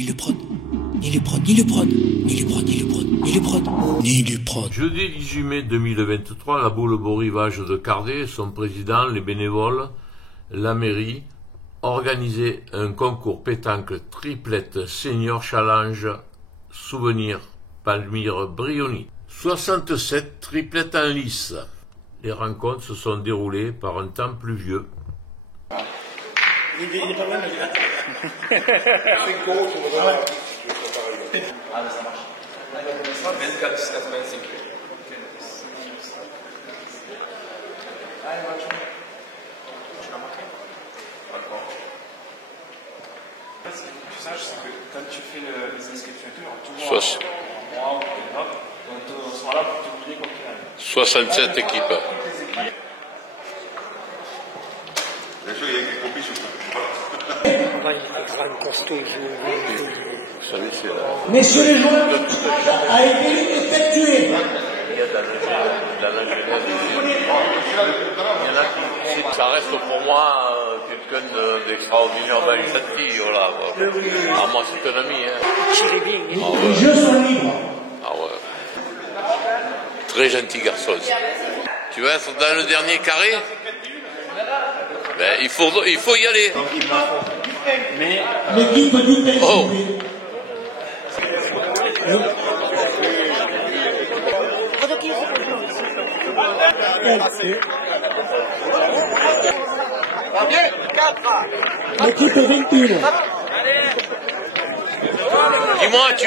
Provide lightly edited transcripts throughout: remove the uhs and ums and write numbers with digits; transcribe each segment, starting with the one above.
ni le prod, ni le prod, ni le prod, ni le prod, ni le prod, ni le prod, ni le prod. Jeudi 18 mai 2023, la boule beau rivage de Cardet, son président, les bénévoles, la mairie, organisé un concours pétanque triplette senior challenge souvenir Palmyre Brioni. 67 triplettes en lice. Les rencontres se sont déroulées par un temps pluvieux. Il est pas mal, mais c'est gros, tu vois. Ah, mais ça marche. 24, 85. Allez, match. Tu l'as marqué? D'accord. Ce qu'il faut que tu saches, c'est que quand tu fais les inscriptions, tu vois, hop, on sera là pour te guider comme tu veux. 67 équipes. Bien sûr, il y a des copies sur ça. Messieurs les joueurs, a été effectué. Ça reste pour moi quelqu'un d'extraordinaire dans les sorties, voilà. Ah, moi c'est un ami. Hein. Les jeux sont libres. Ah ouais. Très gentil garçon. Tu vas être dans le dernier carré? Ben, il faut y aller. Mais l'équipe du PSG. Oh. L'équipe 21. Dis-moi, tu...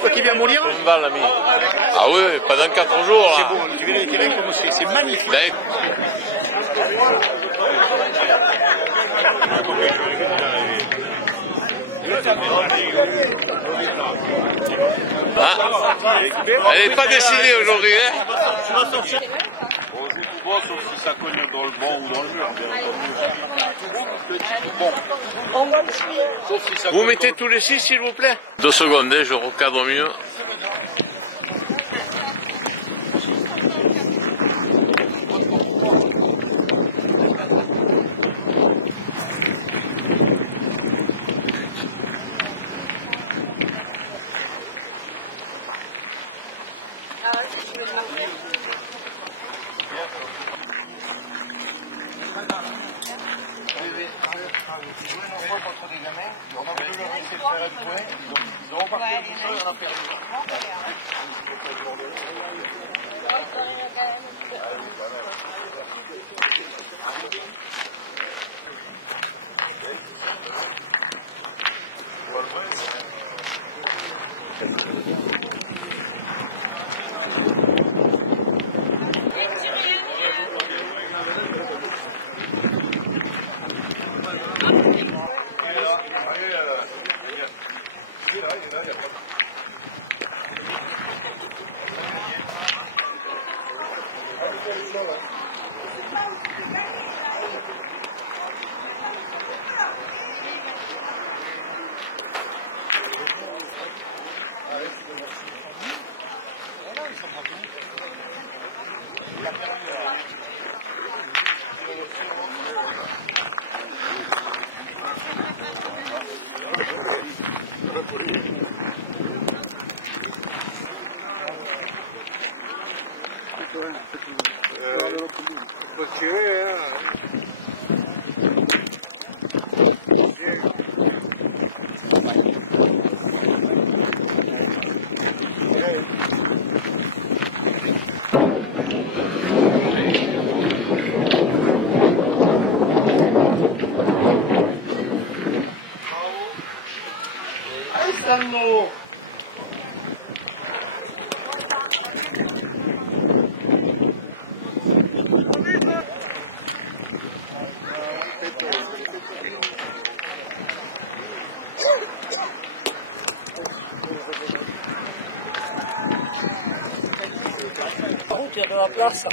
Toi qui viens mourir? l'ami. Ah oui, pendant 4 jours là. C'est beau, tu viens les terrains comme c'est magnifique. Ben... Ah, elle n'est pas décidée aujourd'hui, hein? Tu vas sortir. On joue tout droit, sauf si ça cogne dans le banc ou dans le mur. Sauf si ça Vous mettez tous les 6 s'il vous plaît? 2 secondes, hein, je recadre mieux. Il y a de la place.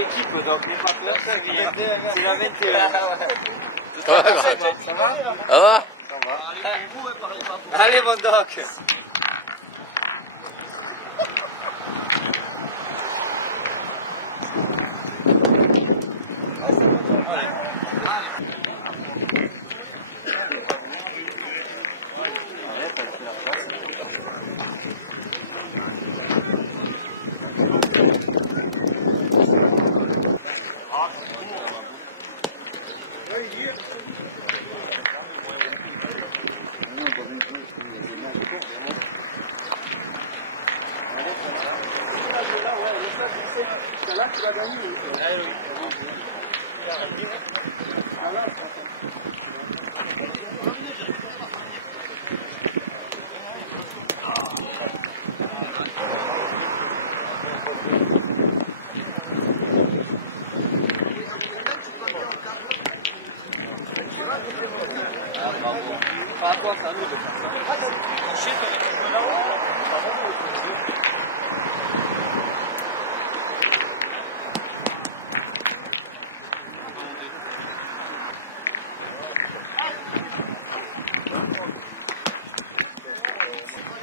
l'équipe, donc il pas peur, c'est la 21. Ça va? Ça va? Allez, mon doc.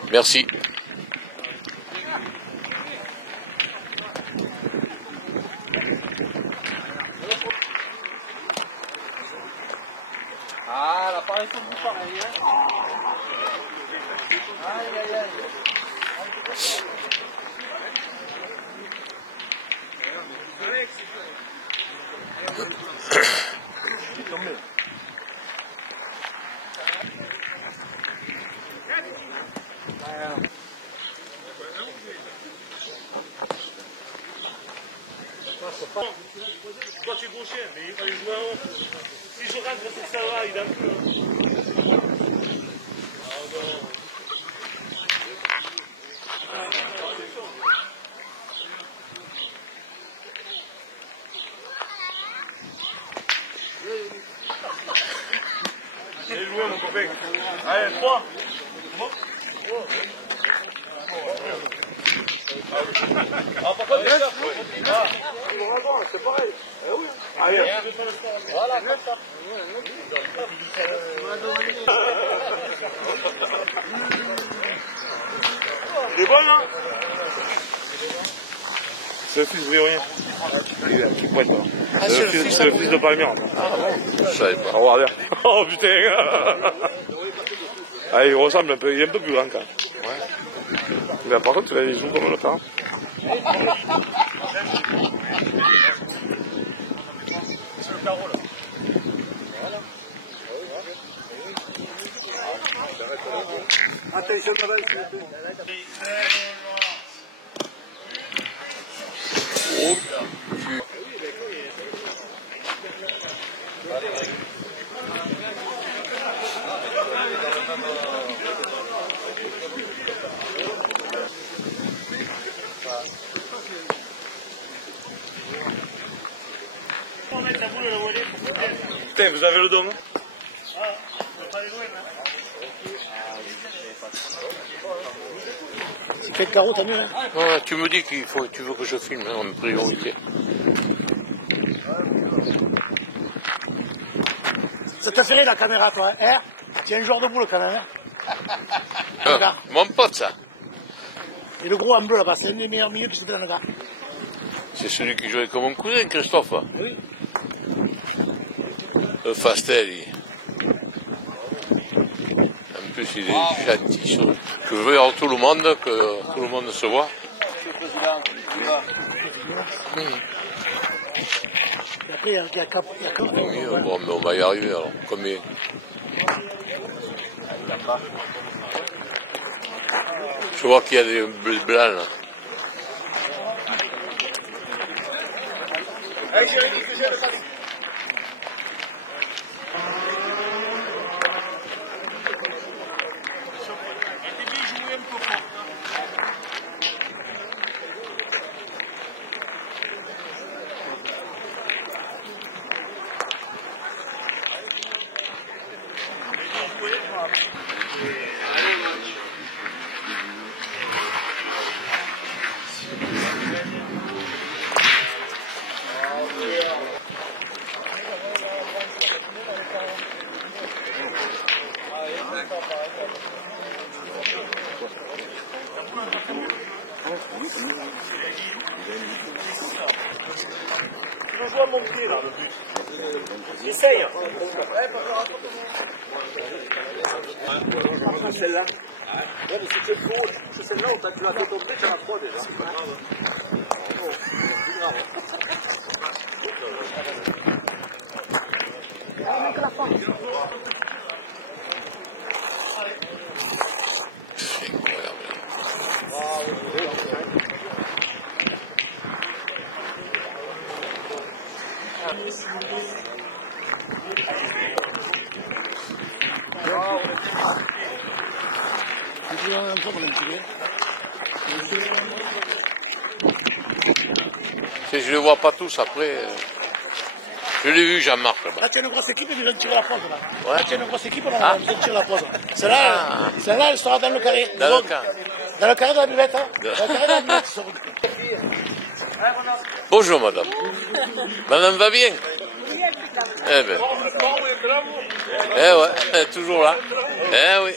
Merci. Ah, l'appareil tombe du pareil, hein. Aïe, aïe, aïe. Il est tombé. Toi tu es gaucher, mais il fallait jouer en haut. Si je rentre sur ça va, il a un peu. J'ai joué mon copain. Allez, 3. Ah, par contre, c'est pareil. Eh oui. Allez. Voilà, comme ça. Il est bon, hein? C'est le fils de Briorien. Qui pointe, là. Ah, c'est le fils de Palmier. Ah bon? Je savais pas. Regardez. Oh putain. Ah, il ressemble un peu, il est un peu plus grand quand même. Ouais. Mais par contre, il joue comme le parent. C'est le carreau là. Attention là-bas, s'il vous plaît. Putain, vous avez le don, hein? Si tu fais le carreau, t'as mieux, hein? Ouais, tu me dis tu veux que je filme en priorité. Ça t'a fait rire la caméra, toi, hein? Tu es un joueur de boule, quand même, hein? Mon pote, ça. Et le gros en bleu, là-bas, c'est un des meilleurs milieux qui se fait dans le gars. C'est celui qui jouait comme mon cousin, Christophe. Oui. Le Fastelli. En plus, il est gentil. Je veux voir tout le monde, que tout le monde se voit. Et après, il y a Cap. Bon, mais on va y arriver alors. Combien? Je vois qu'il y a des blancs là. Tu veux jouer à mon pied, là, le but. Essaye. Celle-là. Ouais, mais c'était faux. C'est celle-là où tu l'as fait tomber, tu en as 3 déjà. C'est pas grave. C'est grave. Je ne les vois pas tous après. Je l'ai vu, Jean-Marc. Là, tu as une grosse équipe, ils viennent tirer la pause. Là, Ouais. là tu as une grosse équipe, on va tirer la pause. Celle-là, elle sera dans le carré. Dans le carré. Dans le carré de la buvette. Hein. Dans le carré de la buvette. Bonjour, madame. Madame va bien? Eh ben. Eh ouais, toujours là. Eh oui.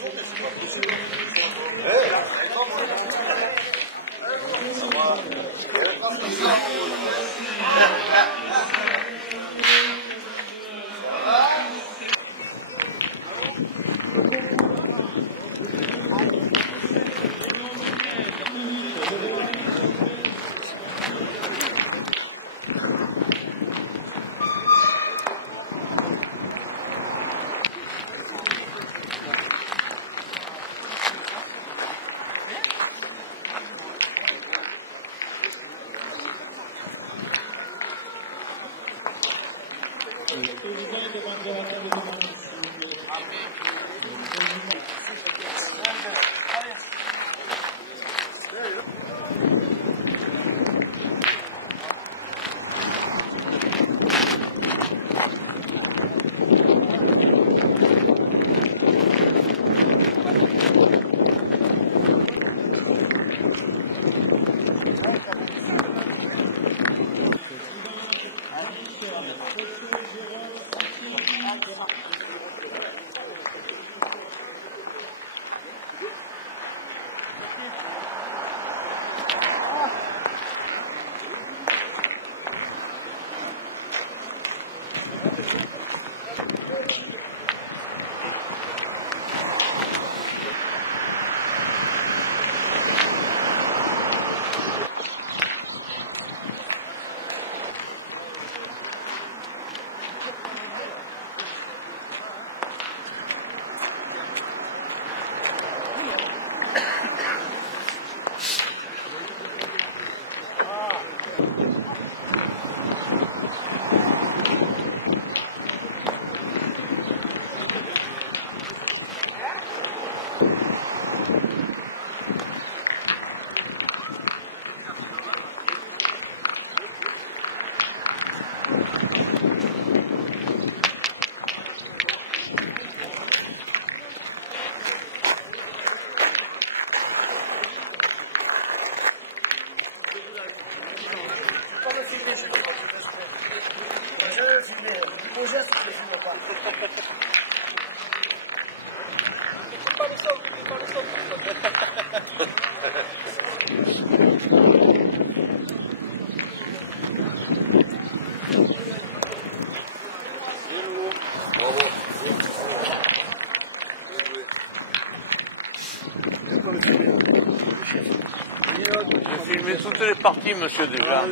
J'ai filmé toutes les parties, monsieur, déjà.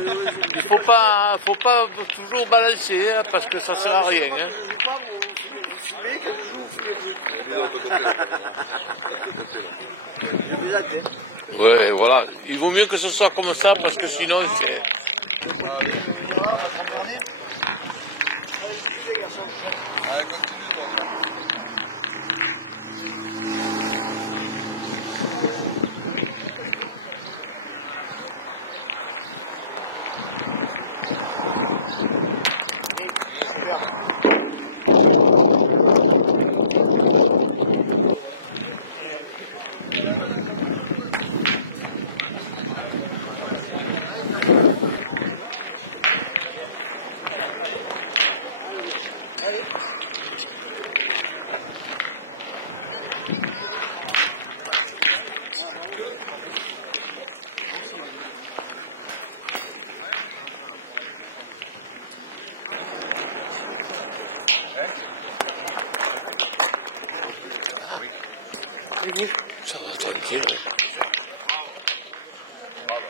Il faut pas toujours balancer, hein, parce que ça sert à rien. Hein. Ouais, voilà. Il vaut mieux que ce soit comme ça, parce que sinon, c'est...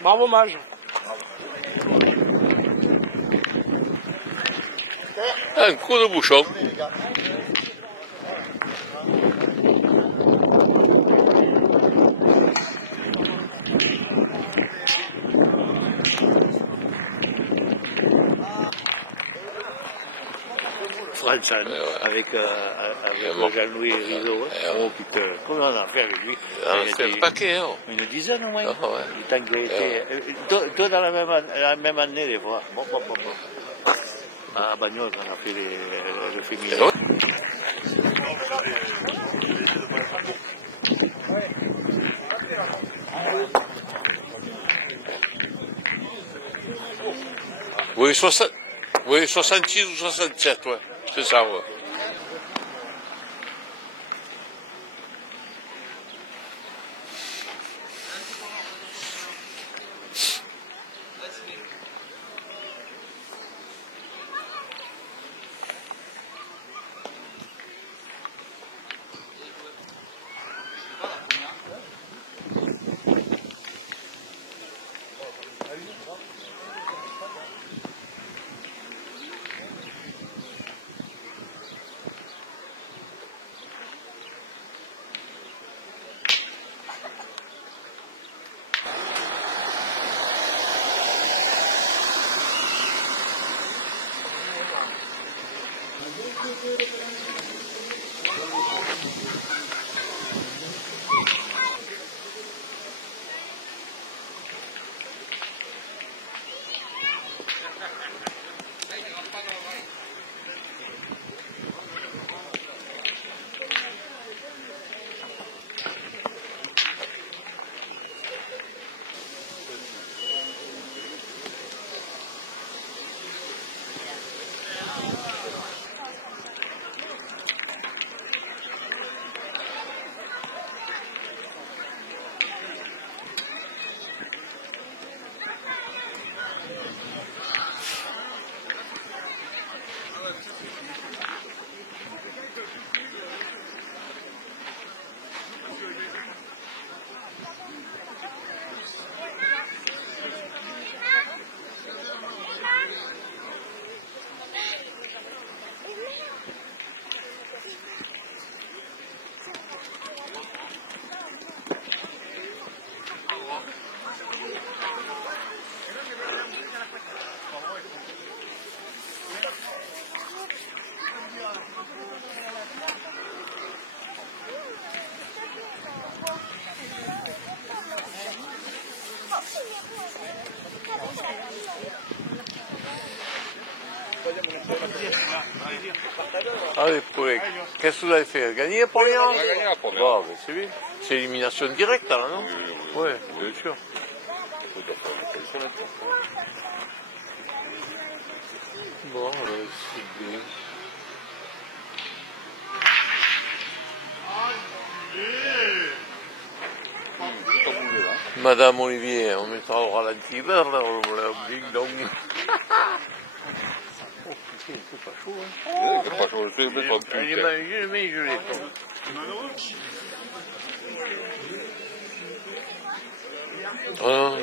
Bravo, Mage. Un coup de bouchon. France, avec Jean-Louis Rizzo. Oh putain, comment on a fait avec lui? On a fait un paquet, hein. Une dizaine au moins. Ah, ouais. Du temps qu'il a été. Deux dans la même année, des fois. Bon. À Bagnols, on a fait le féminin. Oui, 66 ou 67, ouais. C'est ça, ouais. Allez, poulet, qu'est-ce que vous avez fait? Gagner pour rien? On a gagné la première. Bon, ben c'est bien. C'est élimination directe, là, non? Oui, bien sûr. Bon, c'est bien. Madame Olivier, on mettra au ralenti, là, ding dong. Oh putain, c'est pas chaud, hein. C'est pas chaud, je vais mettre un pull. Je l'ai pas.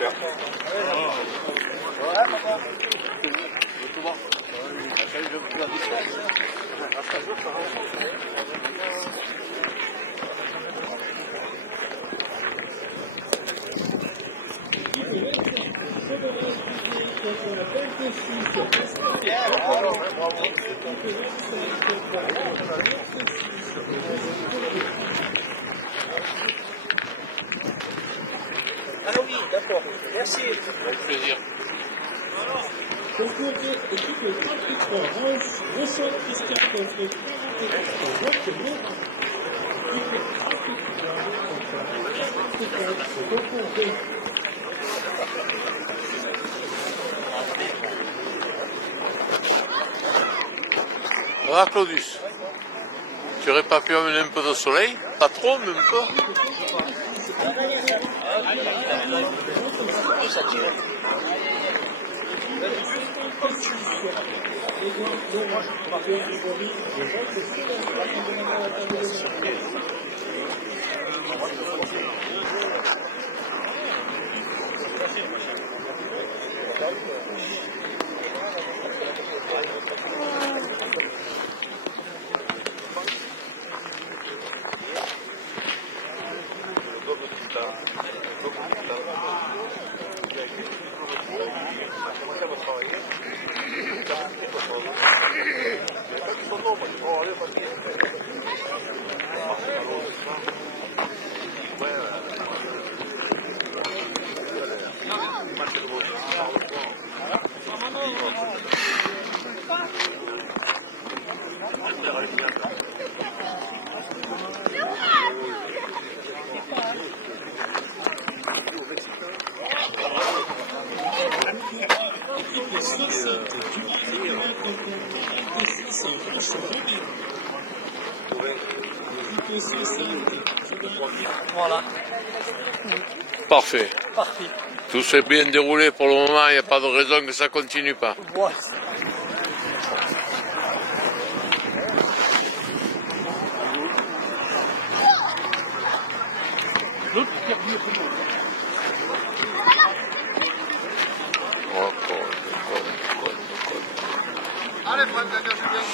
Super. Ah oui, d'accord. Merci. Avec plaisir. Concours équipe 33, Rance, Ressort, Christophe, contre 44, concours B. Voilà Claudius, tu aurais pas pu amener un peu de soleil? Pas trop, mais un peu. Voilà. Parfait. Parfait. Tout s'est bien déroulé pour le moment, il n'y a pas de raison que ça continue pas. Voilà. Allez, Franck, c'est bien.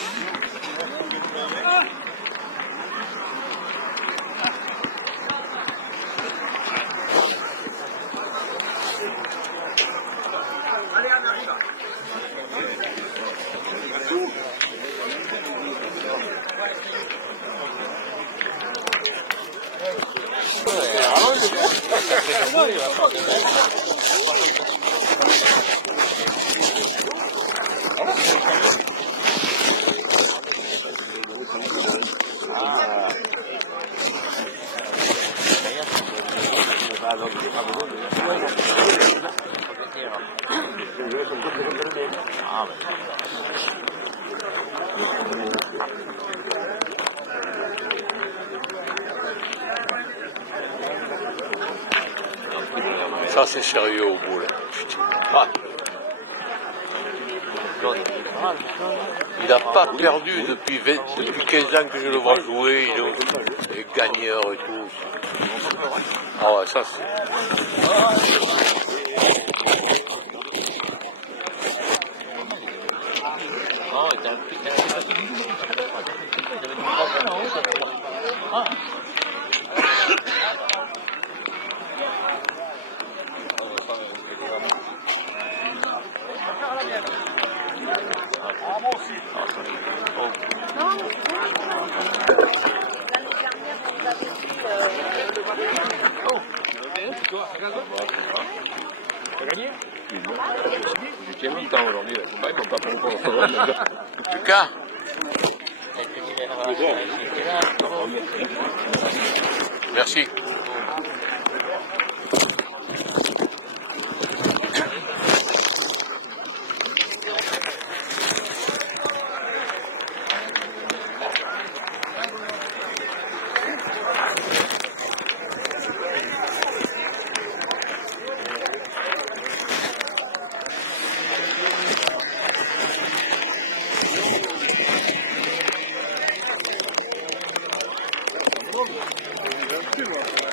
Allez, on arrive. Ça c'est sérieux au bout là. Ah. Il n'a pas perdu depuis 15 ans que je le vois jouer, il est gagneur et tout. Ah ouais, ça c'est... Non, il était un peu fatigué. Il avait du problème en haut, ça. Ah. Je tiens longtemps aujourd'hui, c'est pas, ils m'ont pas pris encore. Lucas, merci. Moi.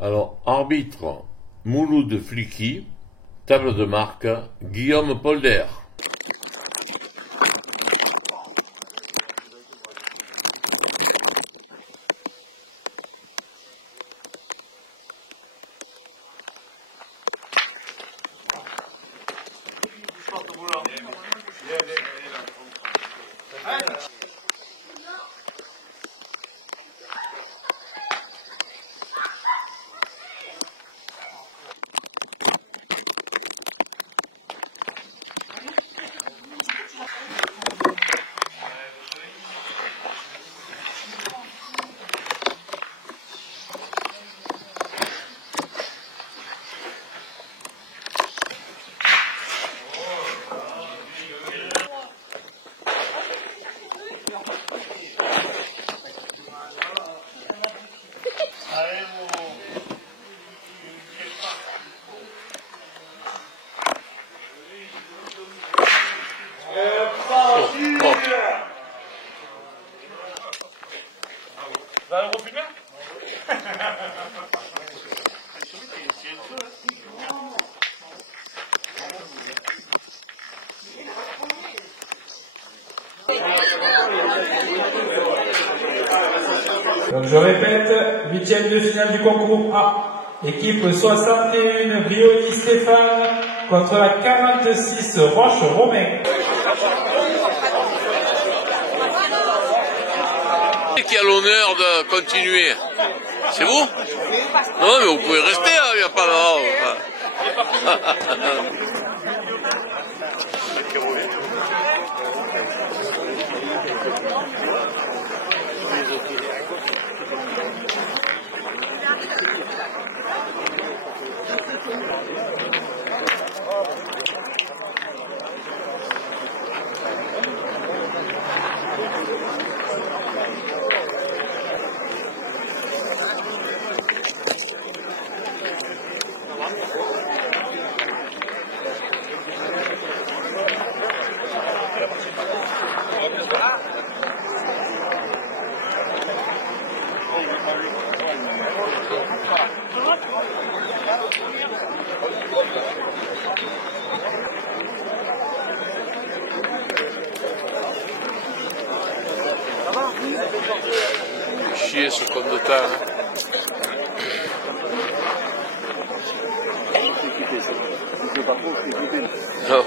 Alors, arbitre Mouloud Fliki, table de marque Guillaume Polder. Donc je répète, 8e de finale du concours A, équipe 61 Brioni Stéphane contre la 46 Roche Romain. Qui a l'honneur de continuer? C'est vous? Non, mais vous pouvez rester, il n'y a pas de... Chier ce compte de temps. Non.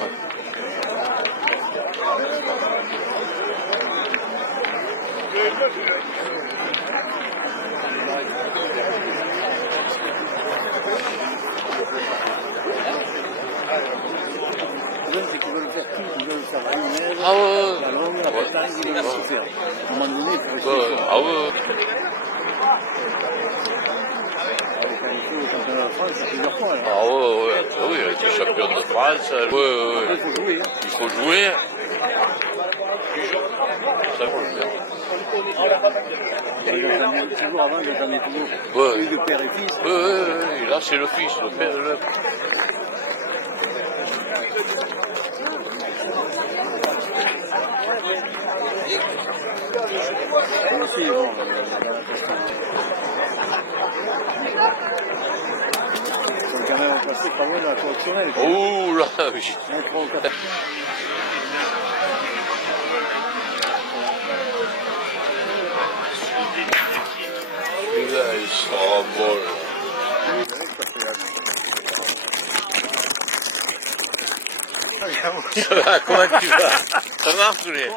Ah ouais. Ah ouais. Ah ouais, oui, elle était championne de France. Ouais. Il faut jouer. Ça faut le faire. Toujours avant, j'en ai toujours Ouais. eu de père et fils. Ouais. Et là, c'est le fils, le père. Aussi, bon, c'est quand même passé pas loin de la correctionnelle. Oh là, oui. Là, il sera bon. Ça va, comment tu vas? Ça marche, les?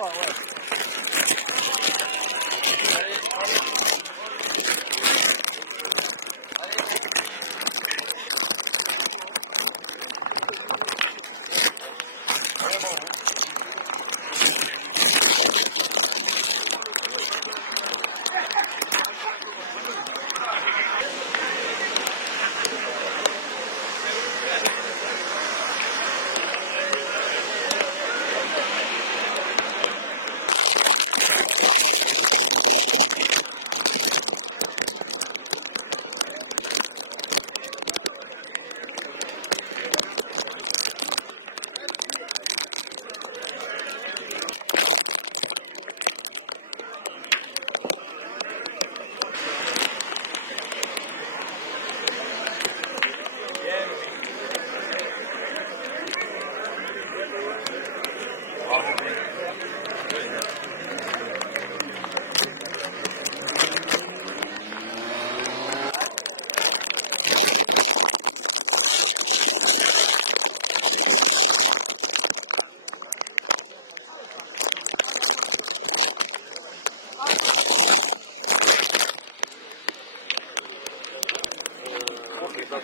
Des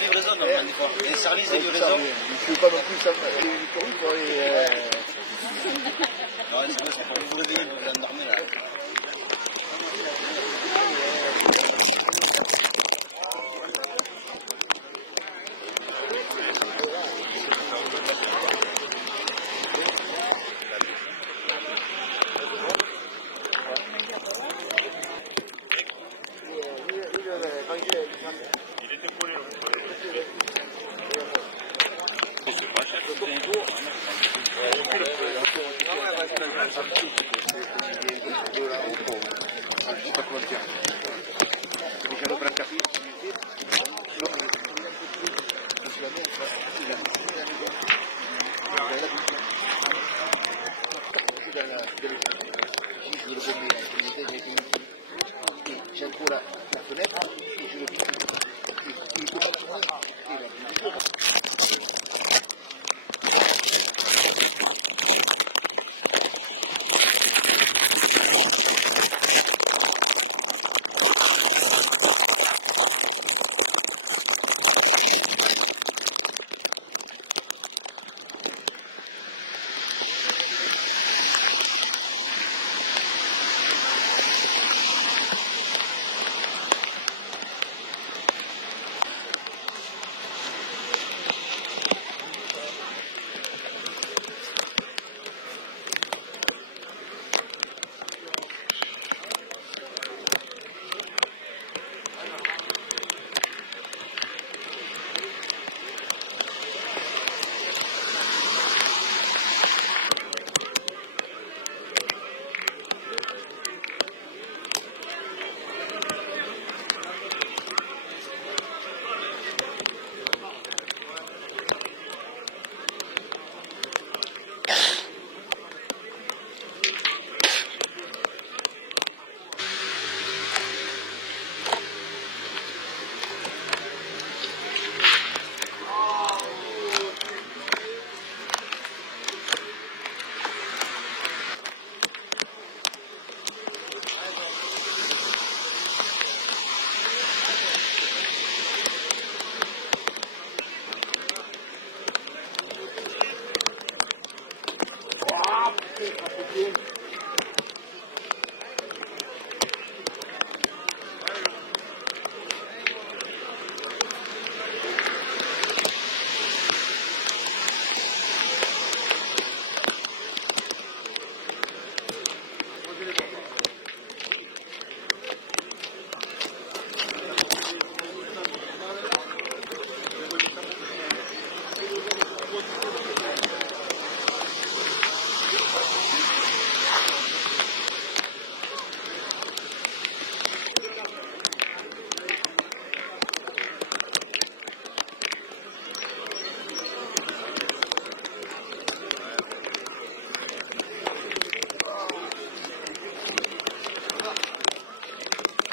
livraisons, des services de livraison. Je ne veux pas non plus ça. Non, c'est pour vous aider, vous gendarmer là. C'è ancora la fenêtre e je le pique.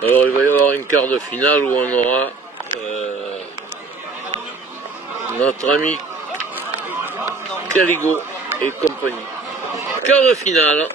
Alors il va y avoir un quart de finale où on aura notre ami Caligo et compagnie. Quart de finale.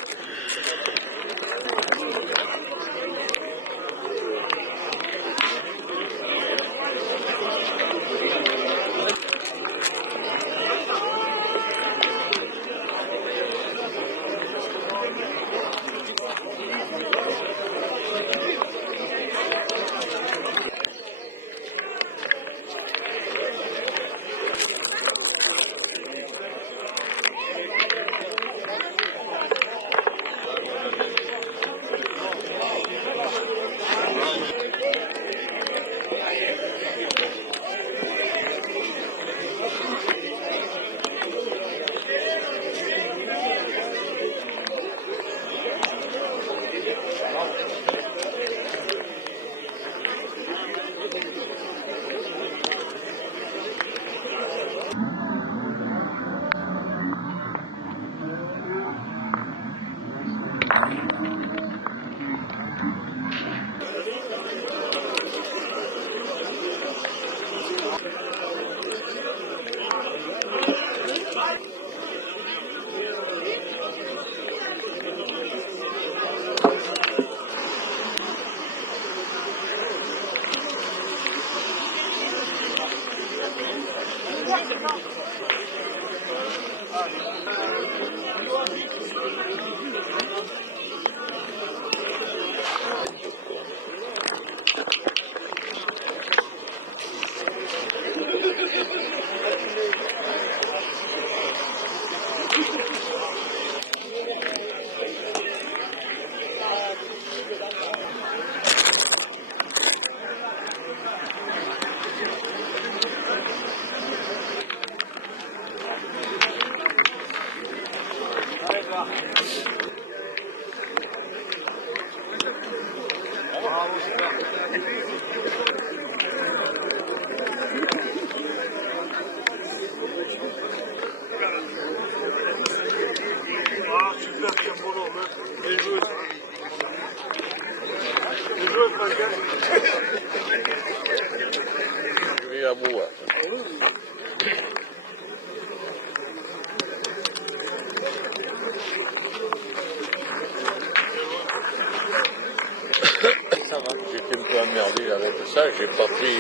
J'étais un peu emmerdé avec ça, j'ai pas pris.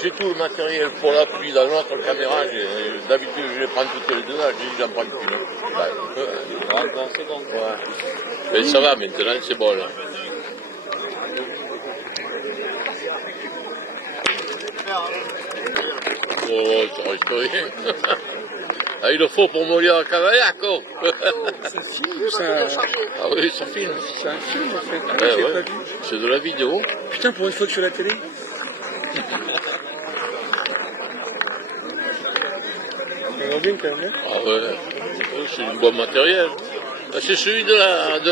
J'ai tout le matériel pour l'appui dans notre caméra. D'habitude, je les prends toutes les deux, là, j'ai dit j'en prends qu'une. Ouais. Mais ça va maintenant, c'est bon là. Oh, ça reste rien. Ah, il le faut pour mourir à Cavaillac, quoi. Ça filme, ça... Ah oui, ça filme. C'est un film, en fait. Ah, Ouais, j'ai ouais. pas vu. C'est de la vidéo. Putain, pour une fois que je suis à la télé. On va bien, quand même. Ah ouais, c'est du bon matériel. C'est celui de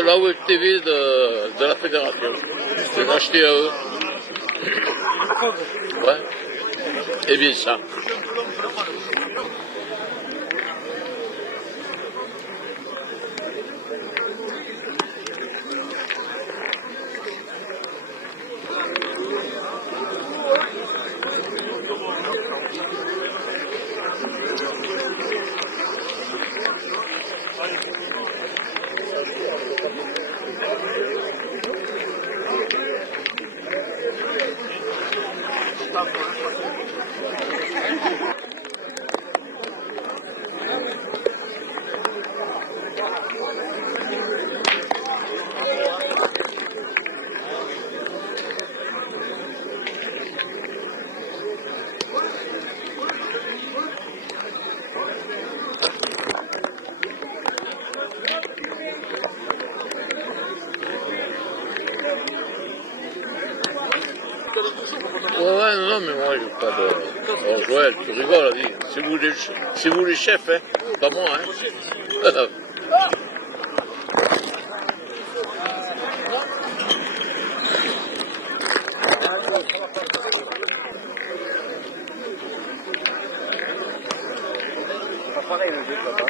la web TV de la fédération. Je l'ai acheté à eux. Ouais. Et bien ça. Ouais, non, mais moi, j'ai pas de... Oh, Joël, tu rigoles, dis. C'est vous les chefs, hein. Pas moi, hein. Pas pareil, le jeu, papa.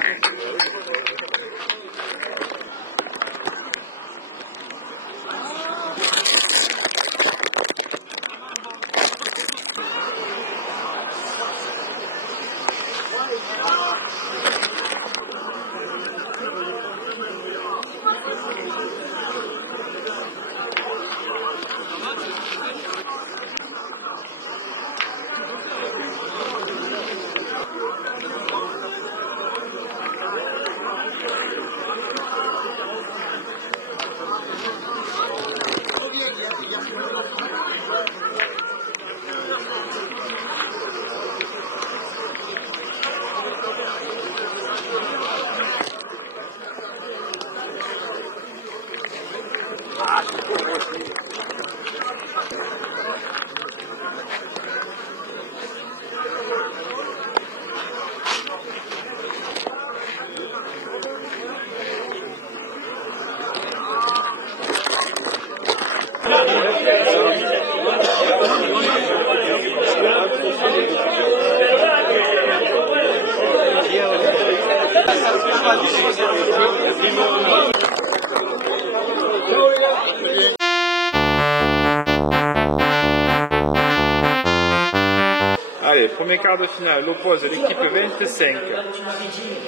Allez, premier quart de finale, l'oppose l'équipe 25.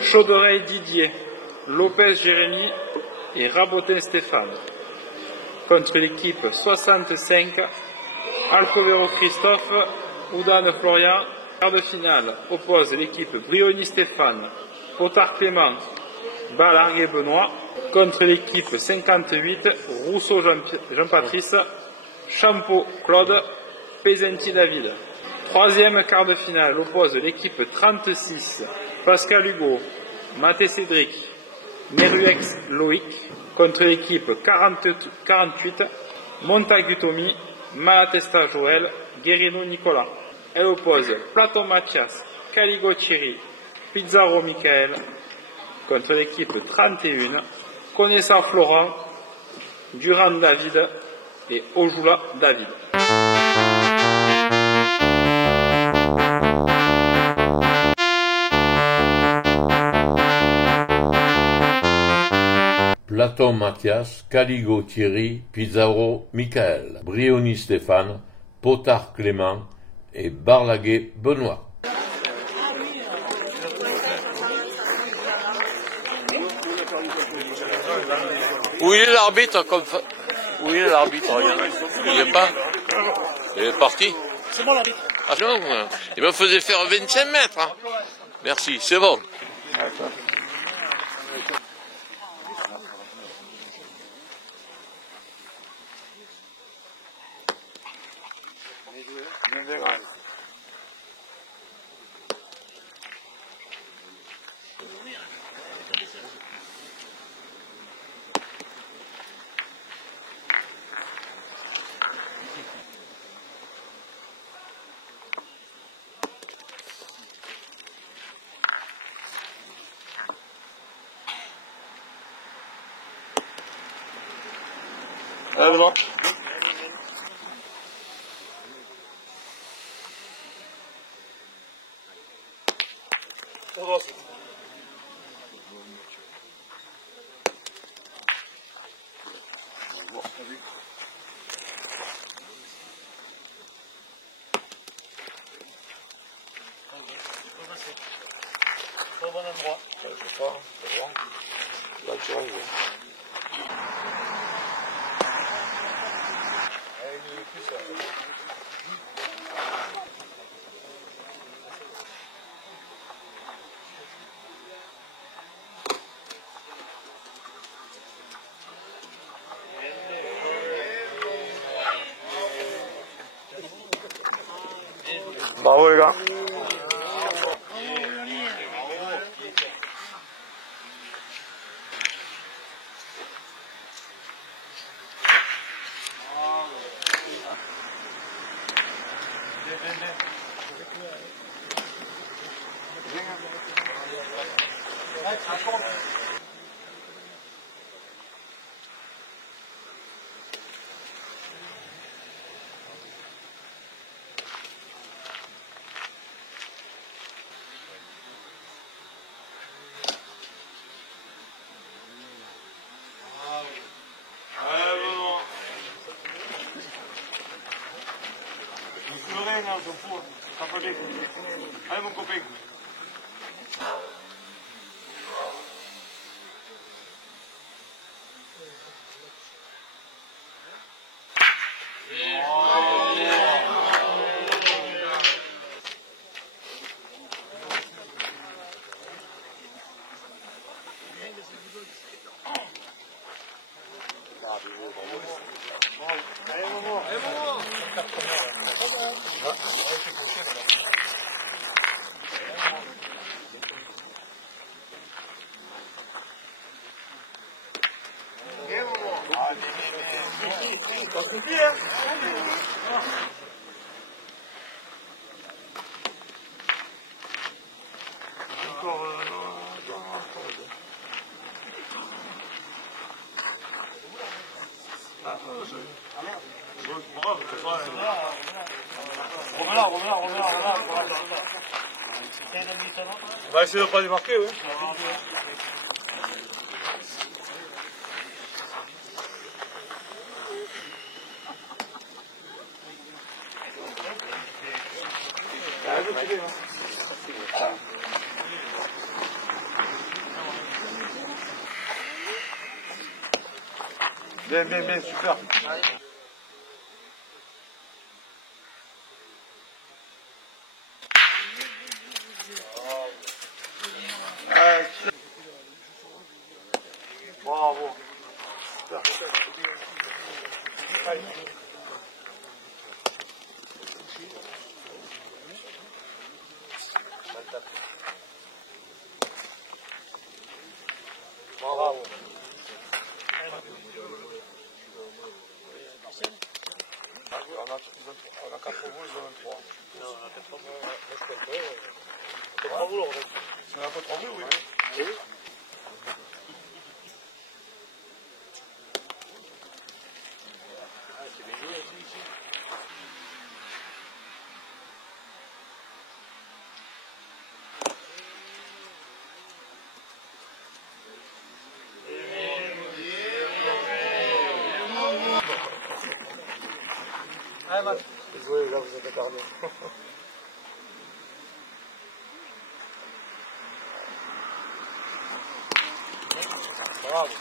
Chaudereille Didier, Lopez Jérémy et Rabotin Stéphane. Contre l'équipe 65, Alcovero Christophe, Oudane Florian. Quart de finale oppose l'équipe Brioni Stéphane, Potard Clément, Balarguet Benoît. Contre l'équipe 58, Rousseau Jean-Patrice, Champeau Claude, Pesenti David. Troisième quart de finale oppose l'équipe 36, Pascal Hugo, Mathé Cédric, Meruex Loïc, contre l'équipe 48, Montagu Tommy, Malatesta Joël, Guérino Nicolas. Elle oppose Platon Mathias, Caligo Thierry, Pizarro Michael, contre l'équipe 31, Connaissant Florent, Durand David et Ojula David. Platon Mathias, Caligo Thierry, Pizarro Michael, Brioni Stéphane, Potard Clément et Barlaguet Benoît. Où il est l'arbitre comme ça? Où il est l'arbitre? Il n'y est pas? Il est parti? C'est moi l'arbitre. Ah non, il me faisait faire 25 mètres. Hein. Merci, c'est bon. Alors. Au bon endroit. C'est pas, c'est bon. Là, tu arrives. Bravo les gars. Allez mon copain. Ça suffit, hein? Remets-la. On va essayer de ne pas démarquer, oui. Bien, super. Bravo. Bravo. On a 4 boules, 23. Non, on a 4 boules. C'est un peu 3 boules, oui. Désolé, là vous êtes attardé. Bravo.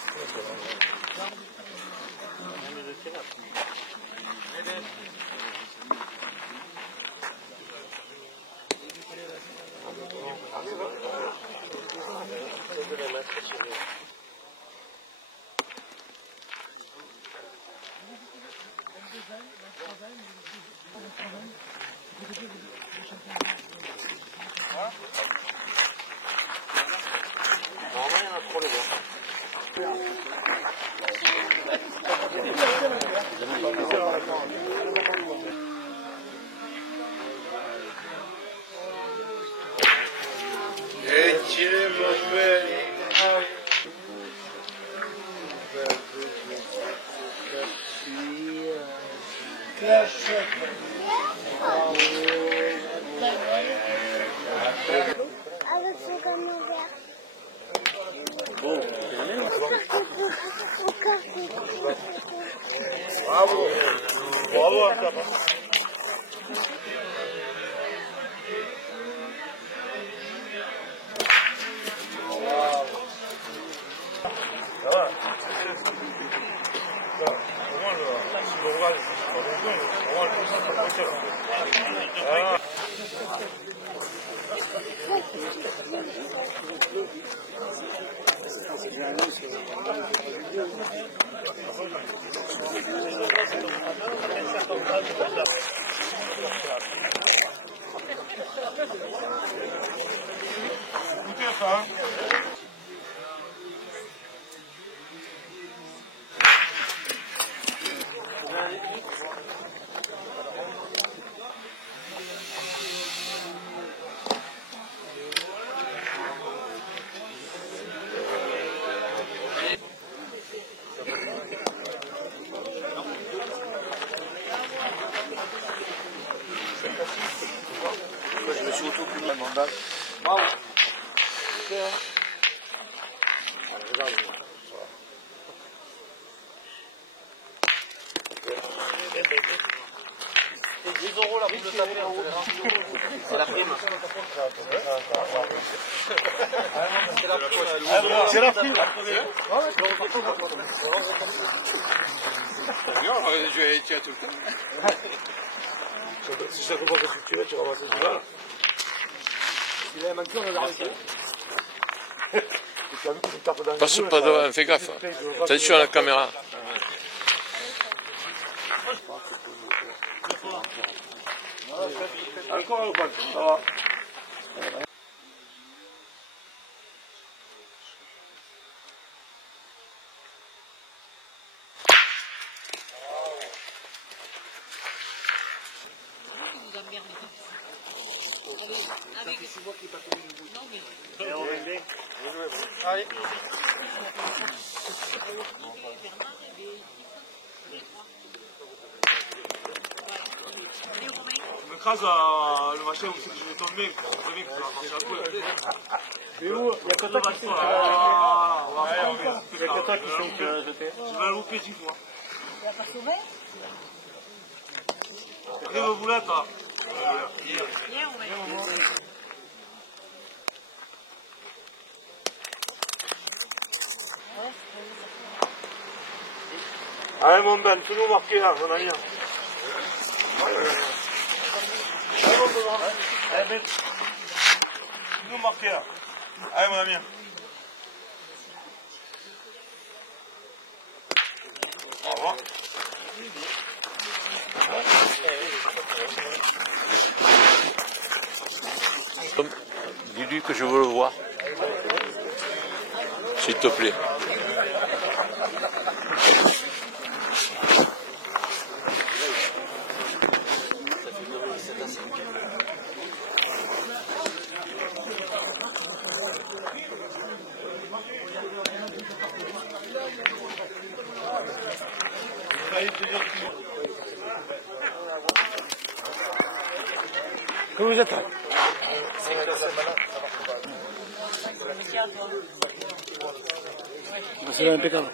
Et tirez mon père. Avec son camion vert. Bon, c'est la même. Bravo. Bravo à toi. Ça va. Au moins, le rural, je me suis auto-puni à mon bac. Bravo. C'est 10 € la boule de taper en haut. C'est la prime. C'est la prime. Je vais tirer tout le temps. Si chaque fois que tu tirais, tu ramassais du mal. Il a manqué, on a arrêté. Passe pas devant, fais gaffe. Attention à la caméra. Encore un bac, ça va. Allez. Je m'écrase le machin où c'est que je vais tomber, je préviens que ça va marcher un peu. Mais où il n'y a que toi qui sais Il y a que toi qui sais que jeter. Je vais la louper 10 fois. Tu vas pas sauver? Et vos boulettes là. Viens, on va y Allez mon Ben, fais-nous marquer là, mon ami. Allez mon Ben, allez Ben, fais-nous marquer là. Allez mon ami. Au revoir. Dis-lui que je veux le voir. S'il te plaît. Que vous êtes là? C'est impeccable.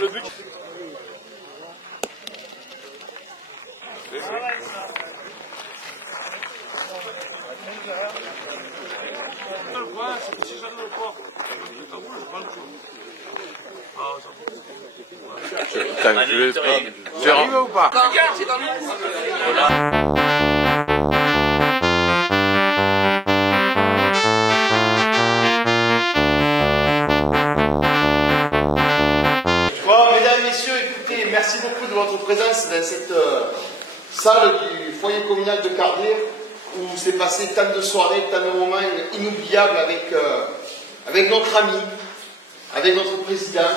Le but. Le point, c'est que si j'en ai le poids, je prends le coup. Tu arrives ou pas? Bon, mesdames, messieurs, écoutez, merci beaucoup de votre présence dans cette salle du foyer communal de Cardier où s'est passé tant de soirées, tant de moments inoubliables avec notre ami, avec notre président,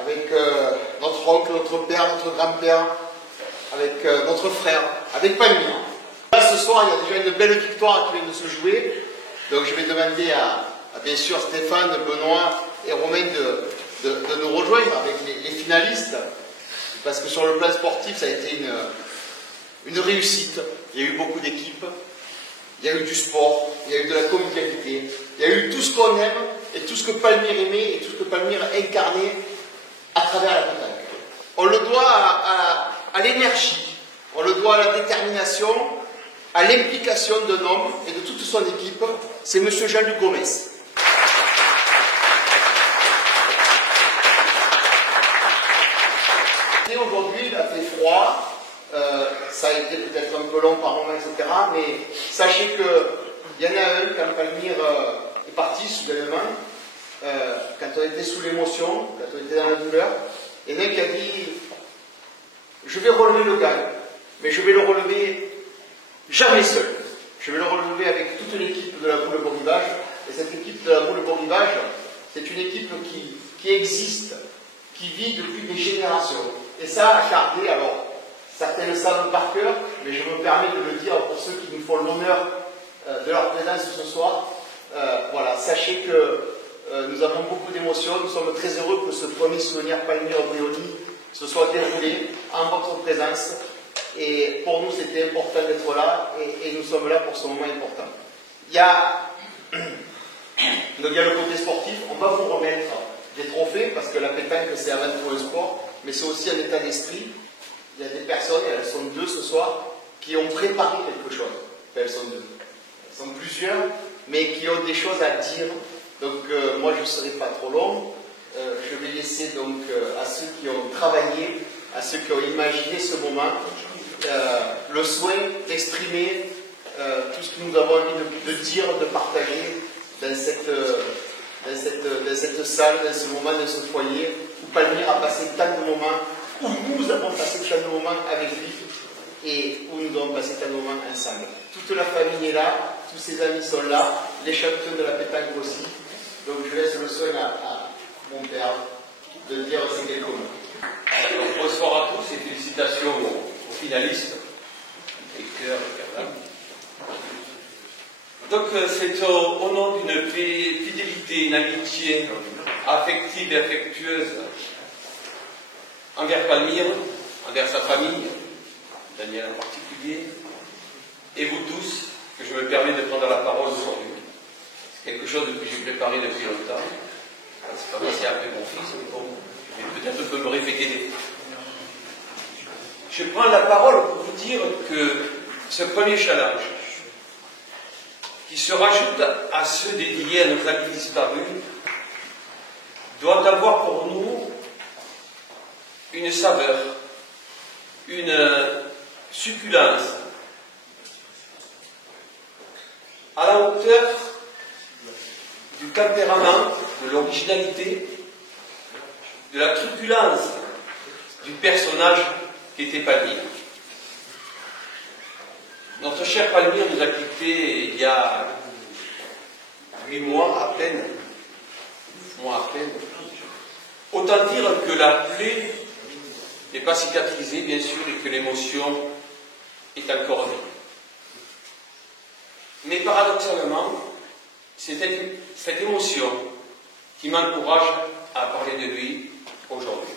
avec notre oncle, notre père, notre grand-père, avec notre frère, avec Palmyre. Là, ce soir, il y a déjà une belle victoire qui vient de se jouer. Donc je vais demander à bien sûr Stéphane, Benoît et Romain de nous rejoindre avec les finalistes. Parce que sur le plan sportif, ça a été une réussite. Il y a eu beaucoup d'équipes, il y a eu du sport, il y a eu de la convivialité, il y a eu tout ce qu'on aime et tout ce que Palmyre aimait et tout ce que Palmyre incarnait à travers la pétanque. On le doit à l'énergie, on le doit à la détermination, à l'implication d'un homme et de toute son équipe, c'est M. Jean-Luc Gomez. Aujourd'hui, il a fait froid, ça a été peut-être un peu long par moment, etc. Mais sachez qu'il y en a un, quand Palmyre est parti soudainement, quand on était sous l'émotion, quand on était dans la douleur, il y en a un qui a dit « Je vais relever le gagne, mais je vais le relever jamais seul. Je vais le relever avec toute l'équipe de la Boule Beau-Rivage. Et cette équipe de la Boule Beau-Rivage, c'est une équipe qui existe, qui vit depuis des générations. Et ça, à Cardier, alors, certains le savent par cœur, mais je me permets de le dire pour ceux qui nous font l'honneur de leur présence ce soir. Voilà, sachez que nous avons beaucoup d'émotions. Nous sommes très heureux que ce premier souvenir Palmyre-Brioni se soit déroulé en votre présence. Et pour nous, c'était important d'être là, et nous sommes là pour ce moment important. Donc, il y a le côté sportif. On va vous remettre des trophées, parce que la pétanque, c'est avant tout un sport, mais c'est aussi un état d'esprit. Il y a des personnes, elles sont deux ce soir, qui ont préparé quelque chose. Enfin, elles sont deux. Elles sont plusieurs, mais qui ont des choses à dire. Donc, moi, je ne serai pas trop long. Je vais laisser donc à ceux qui ont travaillé, à ceux qui ont imaginé ce moment, le soin d'exprimer tout ce que nous avons envie de dire, de partager dans cette salle, dans ce moment, dans ce foyer, où Palmyre a passé tant de moments, où nous avons passé tant de moments avec lui, et où nous avons passé tant de moments ensemble. Toute la famille est là, tous ses amis sont là, les champions de la pétanque aussi. Donc je laisse le soin à mon père de dire ces quelques mots. Bonsoir à tous et félicitations aux finalistes, les cœurs et Carla. Donc c'est au nom d'une fidélité, une amitié affective et affectueuse envers Palmyre, envers sa famille, Daniel en particulier, et vous tous, que je me permets de prendre la parole aujourd'hui. C'est quelque chose que j'ai préparé depuis longtemps. C'est pas moi, c'est après mon fils, mais bon, je vais peut-être un peu me répéter. Je prends la parole pour vous dire que ce premier challenge qui se rajoutent à ceux dédiés à nos amis disparus, doivent avoir pour nous une saveur, une succulence, à la hauteur du tempérament, de l'originalité, de la truculence du personnage qui était Palmyre. Notre cher Palmyre nous a quittés il y a 8 mois à peine. Autant dire que la plaie n'est pas cicatrisée, bien sûr, et que l'émotion est encore vive. Mais paradoxalement, c'est cette émotion qui m'encourage à parler de lui aujourd'hui.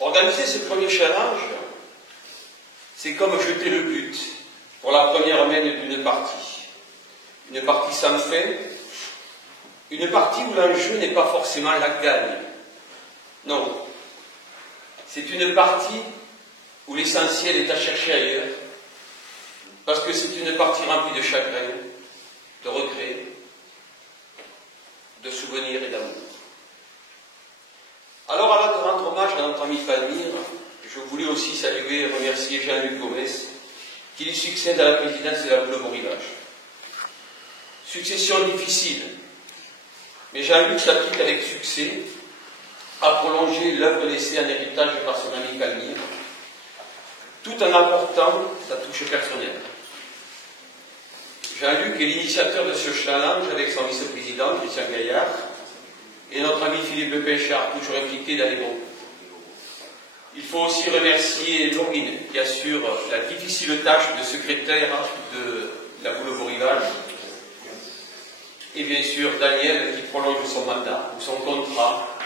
Organiser ce premier challenge, c'est comme jeter le but pour la première mène d'une partie. Une partie sans fin, une partie où l'enjeu n'est pas forcément la gagne. Non. C'est une partie où l'essentiel est à chercher ailleurs, parce que c'est une partie remplie de chagrin, de regrets, de souvenirs et d'amour. Alors, avant de rendre hommage à notre ami Palmyre, je voulais aussi saluer et remercier Jean-Luc Gomez, qui lui succède à la présidence de la Boule au Beau Rivage. Succession difficile, mais Jean-Luc s'applique avec succès à prolonger l'œuvre laissée en héritage par son ami Palmyre, tout en apportant sa touche personnelle. Jean-Luc est l'initiateur de ce challenge avec son vice-président, Christian Gaillard, et notre ami Philippe Péchard, toujours impliqué dans les bons. Il faut aussi remercier Laurine, qui assure la difficile tâche de secrétaire de la Boule au Beau Rivage, et bien sûr Daniel, qui prolonge son mandat ou son contrat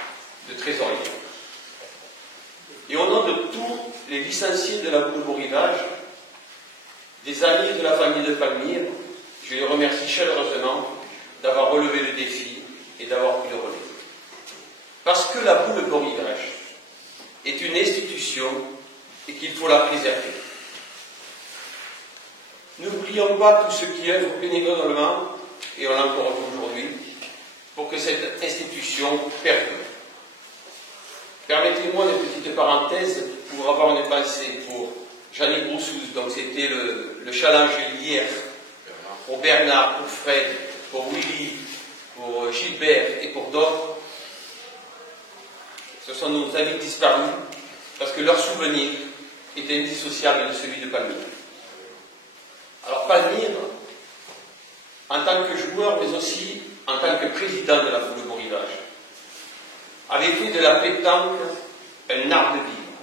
de trésorier. Et au nom de tous les licenciés de la Boule au Beau Rivage, des amis de la famille de Palmyre, je les remercie chaleureusement d'avoir relevé le défi et d'avoir pu le relever. Parce que la Boule au Beau Rivage est une institution et qu'il faut la préserver. N'oublions pas tous ceux qui œuvrent bénévolement, et on l'encourage aujourd'hui, pour que cette institution perdure. Permettez-moi une petite parenthèse pour avoir une pensée pour Jeannick Broussous, donc c'était le challenge hier, pour Bernard, pour Fred, pour Willy, pour Gilbert et pour d'autres. Ce sont nos amis disparus, parce que leur souvenir est indissociable de celui de Palmyre. Alors Palmyre, en tant que joueur, mais aussi en tant que président de la Boule au Beau Rivage, avait fait de la pétanque un art de vivre.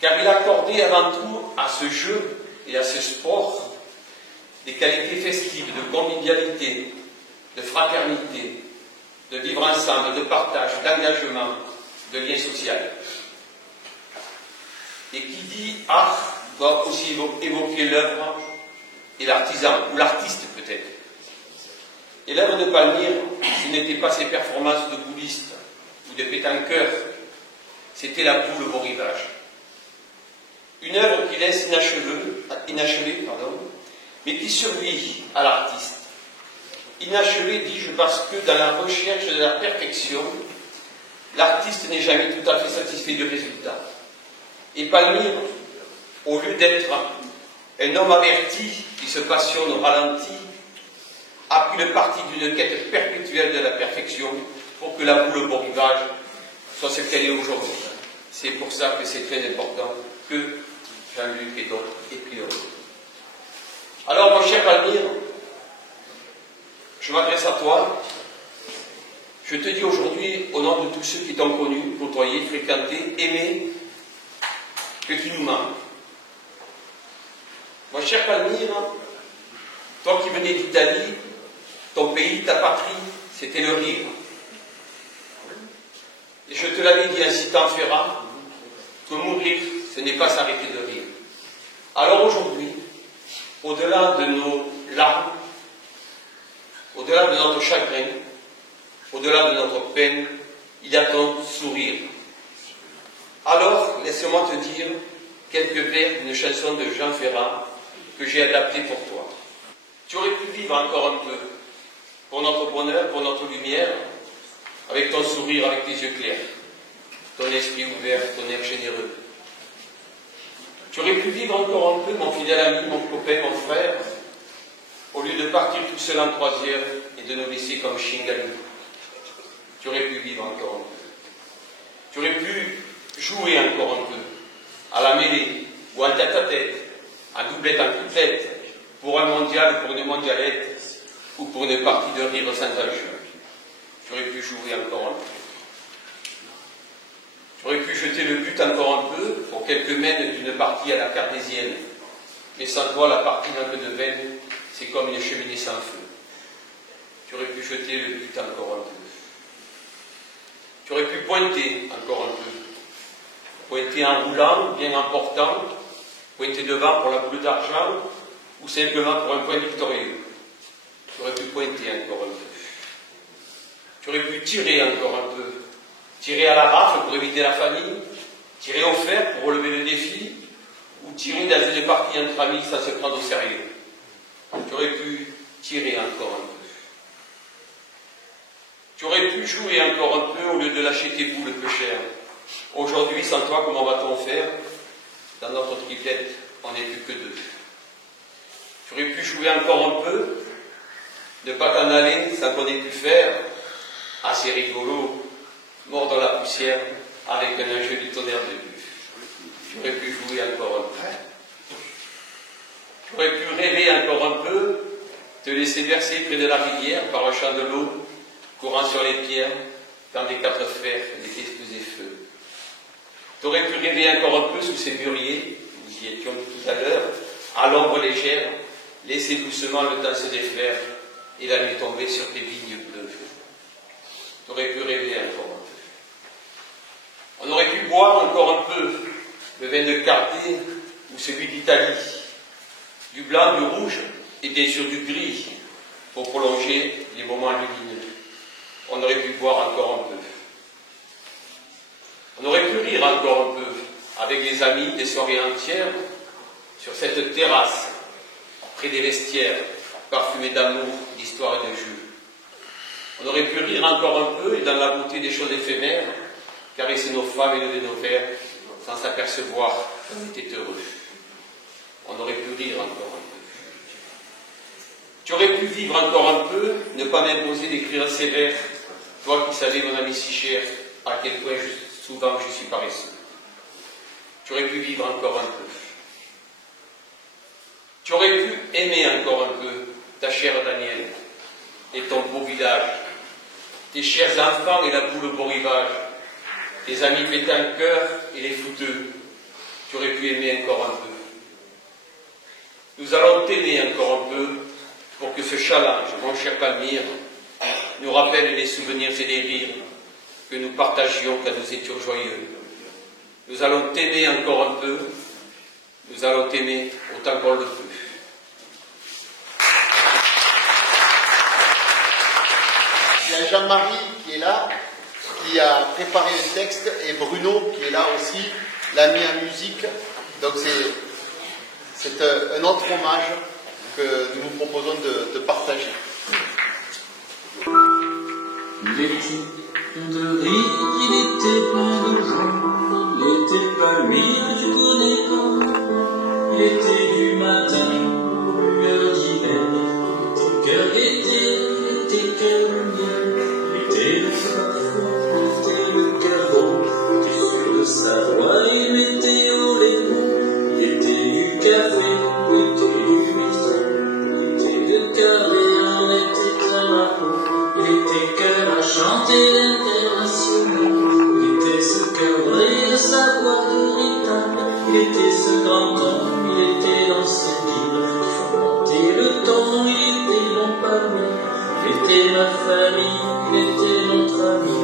Car il accordait avant tout à ce jeu et à ce sport des qualités festives de convivialité, de fraternité, de vivre ensemble, de partage, d'engagement, de lien social. Et qui dit art doit aussi évoquer l'œuvre et l'artisan, ou l'artiste peut-être. Et l'œuvre de Palmyre, ce n'était pas ses performances de bouliste ou de pétanqueur, c'était la Boule au Beau Rivage. Une œuvre qui laisse inachevée, mais qui survit à l'artiste. Inachevé, dis-je, parce que dans la recherche de la perfection, l'artiste n'est jamais tout à fait satisfait du résultat. Et Palmyre, au lieu d'être un homme averti qui se passionne au ralenti, a pris le parti d'une quête perpétuelle de la perfection pour que la Boule au Beau Rivage soit ce qu'elle est aujourd'hui. C'est pour ça que c'est très important que Jean-Luc et d'autres aient pris le relais. Alors, mon cher Palmyre, je m'adresse à toi. Je te dis aujourd'hui, au nom de tous ceux qui t'ont connu, côtoyé, fréquenté, aimé, que tu nous manques. Mon cher Palmyre, toi qui venais d'Italie, ton pays, ta patrie, c'était le rire. Et je te l'avais dit ainsi t'en feras, que mourir, ce n'est pas s'arrêter de rire. Alors aujourd'hui, au-delà de nos larmes, au-delà de notre chagrin, au-delà de notre peine, il y a ton sourire. Alors, laisse-moi te dire quelques vers d'une chanson de Jean Ferrat que j'ai adaptée pour toi. Tu aurais pu vivre encore un peu pour notre bonheur, pour notre lumière, avec ton sourire, avec tes yeux clairs, ton esprit ouvert, ton air généreux. Tu aurais pu vivre encore un peu, mon fidèle ami, mon copain, mon frère, au lieu de partir tout seul en troisième et de nous laisser comme Shingalou. Tu aurais pu vivre encore un peu. Tu aurais pu jouer encore un peu, à la mêlée, ou en tête-à-tête, en doublette, en couplette, pour un mondial, pour une mondialette, ou pour une partie de rire sans enjeu. Tu aurais pu jouer encore un peu. Tu aurais pu jeter le but encore un peu pour quelques mènes d'une partie à la cartésienne. Mais sans toi, la partie d'un peu de veine, c'est comme une cheminée sans feu. Tu aurais pu jeter le but encore un peu. Tu aurais pu pointer encore un peu. Pointer en roulant, bien en portant, pointer devant pour la boule d'argent, ou simplement pour un point victorieux. Tu aurais pu pointer encore un peu. Tu aurais pu tirer encore un peu. Tirer à la rafle pour éviter la famine, tirer au fer pour relever le défi, ou tirer dans une partie entre amis sans se prendre au sérieux. Tu aurais pu tirer encore un peu. Tu aurais pu jouer encore un peu au lieu de lâcher tes boules peu chères. Aujourd'hui, sans toi, comment va-t-on faire? Dans notre triplette, on n'est plus que deux. Tu aurais pu jouer encore un peu, ne pas t'en aller sans qu'on ait pu faire, assez rigolo, mort dans la poussière, avec un enjeu du tonnerre de buffle. Tu aurais pu jouer encore un peu. Tu aurais pu rêver encore un peu, te laisser verser près de la rivière par un champ de l'eau, courant sur les pierres, dans des quatre fers des espèces et feux. Tu aurais pu rêver encore un peu sous ces mûriers, nous y étions tout à l'heure, à l'ombre légère, laisser doucement le temps se défaire et la nuit tomber sur tes vignes bleues. Tu aurais pu rêver encore un peu. On aurait pu boire encore un peu le vin de Carté ou celui d'Italie, du blanc, du rouge et bien sûr du gris pour prolonger les moments lumineux. On aurait pu boire encore un peu. On aurait pu rire encore un peu avec les amis des soirées entières sur cette terrasse près des vestiaires parfumée d'amour, d'histoire et de jeu. On aurait pu rire encore un peu et dans la beauté des choses éphémères caresser nos femmes et lever nos verres sans s'apercevoir qu'on était heureux. On aurait pu rire encore un peu. Tu aurais pu vivre encore un peu, ne pas m'imposer d'écrire ces vers, toi qui savais, mon ami si cher, à quel point souvent je suis paresseux. Tu aurais pu vivre encore un peu. Tu aurais pu aimer encore un peu ta chère Danielle et ton beau village, tes chers enfants et la boule au beau rivage, tes amis pétants cœur et les fouteux. Tu aurais pu aimer encore un peu. Nous allons t'aimer encore un peu pour que ce challenge, mon cher Palmyre, nous rappelle les souvenirs et les rires que nous partagions quand nous étions joyeux. Nous allons t'aimer encore un peu, nous allons t'aimer autant qu'on le peut. Il y a Jean-Marie qui est là, qui a préparé le texte, et Bruno qui est là aussi, l'a mis en musique. Donc c'est un autre hommage que nous vous proposons de partager. Il était plein de rire, il était plein de joie, il était pas lui que tu connais pas, il était du matin, lueur d'hiver, il était cœur d'été, il était cœur lumière, il était le parfum, il était le caveau, il était sûr de sa voix, il mettait au lait, il était du café, il était du métro, il était de carré, on était à la peau. Il était cœur à chanter l'international, il était ce cœur vrai de sa voix véritable, il était ce grand homme, il était dans ses livres, il faut monter le ton, il était non pas lui, il était ma famille, il était notre ami,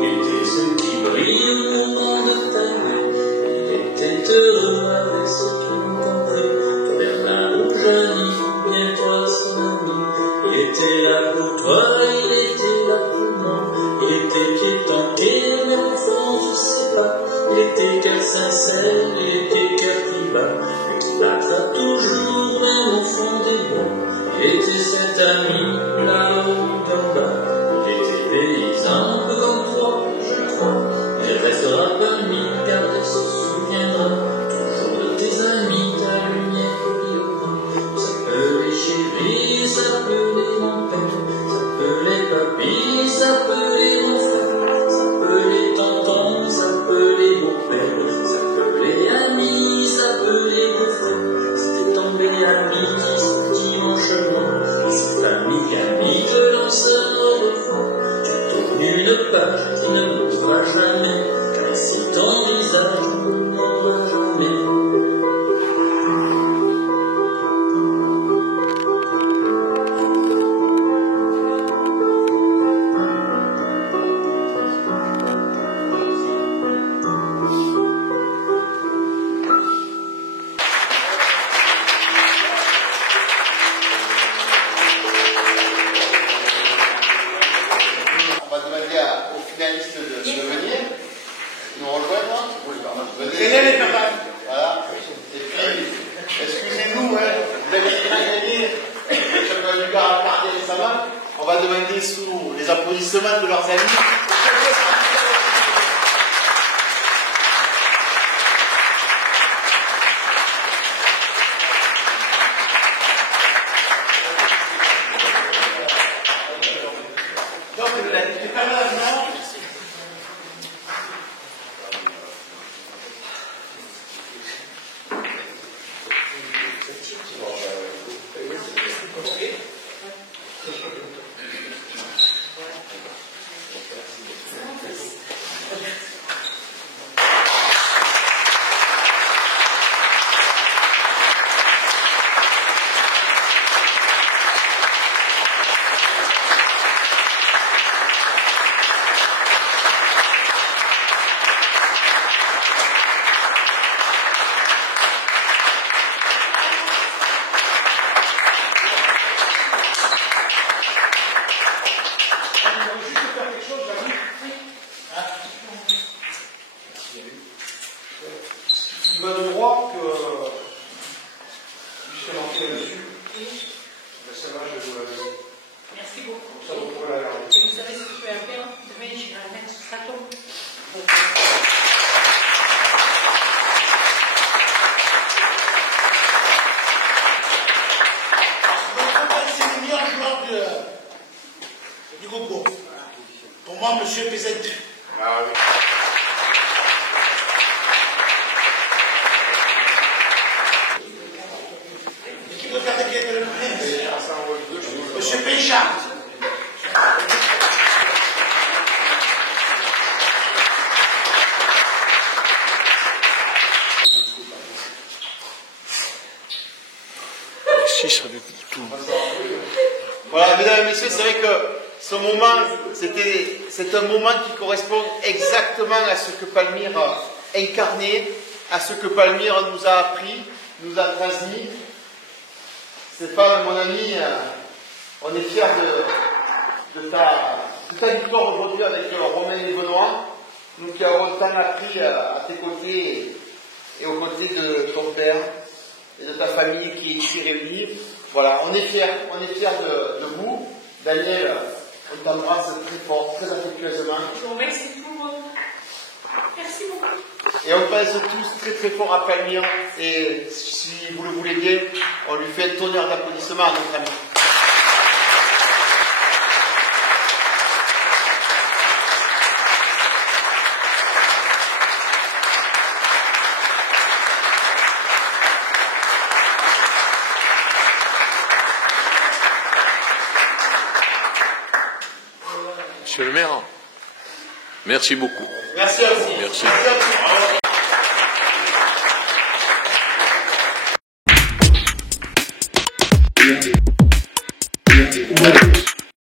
il était ce qui brille au moment de peine, il était heureux avec ce qui nous comprit, Bernard ou Jeannie, bien toi son ami, il était là pour toi, il était là pour moi, il était pied tenté, l'enfant je sais pas, il était cœur sincère, il était cœur qui bat, il battra toujours même au fond des bois, il était cet ami là-haut d'en bas. Il était paysan, un peu comme toi, je crois. Il restera parmi, car il se souviendra toujours de tes amis, ta lumière brillera. S'appeler chéri, s'appeler mon père, s'appeler papy, s'appeler mon frère, s'appeler tonton, s'appeler beau-père, s'appeler ami, s'appeler beau-frère. C'était tombé à midi, ce dimanche noir, c'est ami qu'ami te lance un refrain. Tu tournes une page qui ne mourra jamais, car si ton visage ne mourra jamais. On va demander aux finalistes de venir, nous rejoindre. Venez. Voilà. Et puis, excusez-nous, vous avez déjà gagné le championnat du Gard à Cardier récemment. On va demander sous les applaudissements de leurs amis. Donc, les camarades, il va de droit que Michel Ancien dessus. Celle-là, je dois la laisser. Merci beaucoup. Comme ça, vous pouvez la garder. Et vous savez ce que je vais faire? Demain, je vais la mettre sur sa tombe. C'est le meilleur joueur du concours. Pour moi, monsieur Pézet. Ah oui. Qui peut faire des le monsieur Péchard. Voilà, mesdames et messieurs, c'est vrai que ce moment, c'est un moment qui correspond exactement à ce que Palmyre a incarné, à ce que Palmyre nous a appris, nous a transmis. Stéphane, mon ami, on est fiers de ta victoire aujourd'hui avec Romain et Benoît, nous qui avons tant appris à tes côtés et aux côtés de ton père et de ta famille qui est ici réunie. Voilà, on est fiers de vous. Daniel, on t'embrasse très fort, très affectueusement. Je vous remercie pour merci beaucoup. Et on pense tous très très fort à Palmyre. Et si vous le voulez bien, on lui fait un tonnerre d'applaudissements à notre ami. Monsieur le maire, merci beaucoup. Merci à vous. Merci. Merci à vous.